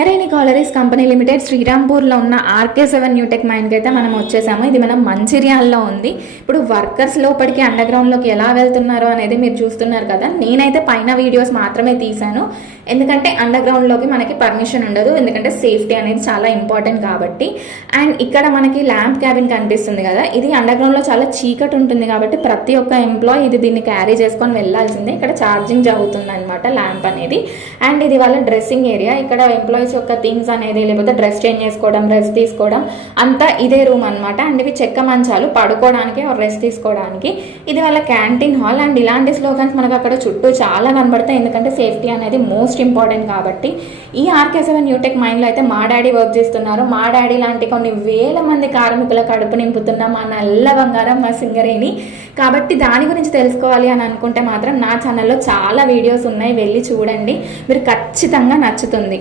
Singareni collieries company limited శ్రీరాంపూర్లో ఉన్న RK7 New Tech మైన్కి అయితే మనం వచ్చేసాము. ఇది మనం మంచిర్యాలలో ఉంది. ఇప్పుడు వర్కర్స్ లోపలికి అండర్గ్రౌండ్లోకి ఎలా వెళ్తున్నారో అనేది మీరు చూస్తున్నారు కదా. నేనైతే పైన వీడియోస్ మాత్రమే తీశాను, ఎందుకంటే అండర్గ్రౌండ్లోకి మనకి పర్మిషన్ ఉండదు, ఎందుకంటే సేఫ్టీ అనేది చాలా ఇంపార్టెంట్ కాబట్టి. అండ్ ఇక్కడ మనకి ల్యాంప్ క్యాబిన్ కనిపిస్తుంది కదా, ఇది అండర్గ్రౌండ్లో చాలా చీకటి ఉంటుంది కాబట్టి ప్రతి ఒక్క ఎంప్లాయీ దీన్ని క్యారీ చేసుకొని వెళ్ళాల్సిందే. ఇక్కడ ఛార్జింగ్ జరుగుతుంది అనమాట ల్యాంప్ అనేది. అండ్ ఇది వాళ్ళ డ్రెస్సింగ్ ఏరియా. ఇక్కడ ఎంప్లాయీస్ యొక్క థింగ్స్ అనేది, లేకపోతే డ్రెస్ చేంజ్ చేసుకోవడం, రెస్ట్ తీసుకోవడం అంతా ఇదే రూమ్ అనమాట. అండ్ ఇవి చెక్క మంచాలు పడుకోవడానికి రెస్ట్ తీసుకోవడానికి. ఇది వాళ్ళ క్యాంటీన్ హాల్. అండ్ ఇలాంటి స్లోగన్స్ మనకు అక్కడ చుట్టూ చాలా కనబడతాయి, ఎందుకంటే సేఫ్టీ అనేది మోస్ట్ ఇంపార్టెంట్ కాబట్టి. ఈ RK7 న్యూటెక్ మైన్లో అయితే మా డాడీ వర్క్ చేస్తున్నారు. మా డాడీ లాంటి కొన్ని వేల మంది కార్మికుల కడుపు నింపుతున్న మా నల్ల బంగారం మా సింగరేణి కాబట్టి. దాని గురించి తెలుసుకోవాలి అని అనుకుంటే మాత్రం నా ఛానల్లో చాలా వీడియోస్ ఉన్నాయి, వెళ్ళి చూడండి, మీరు ఖచ్చితంగా నచ్చుతుంది.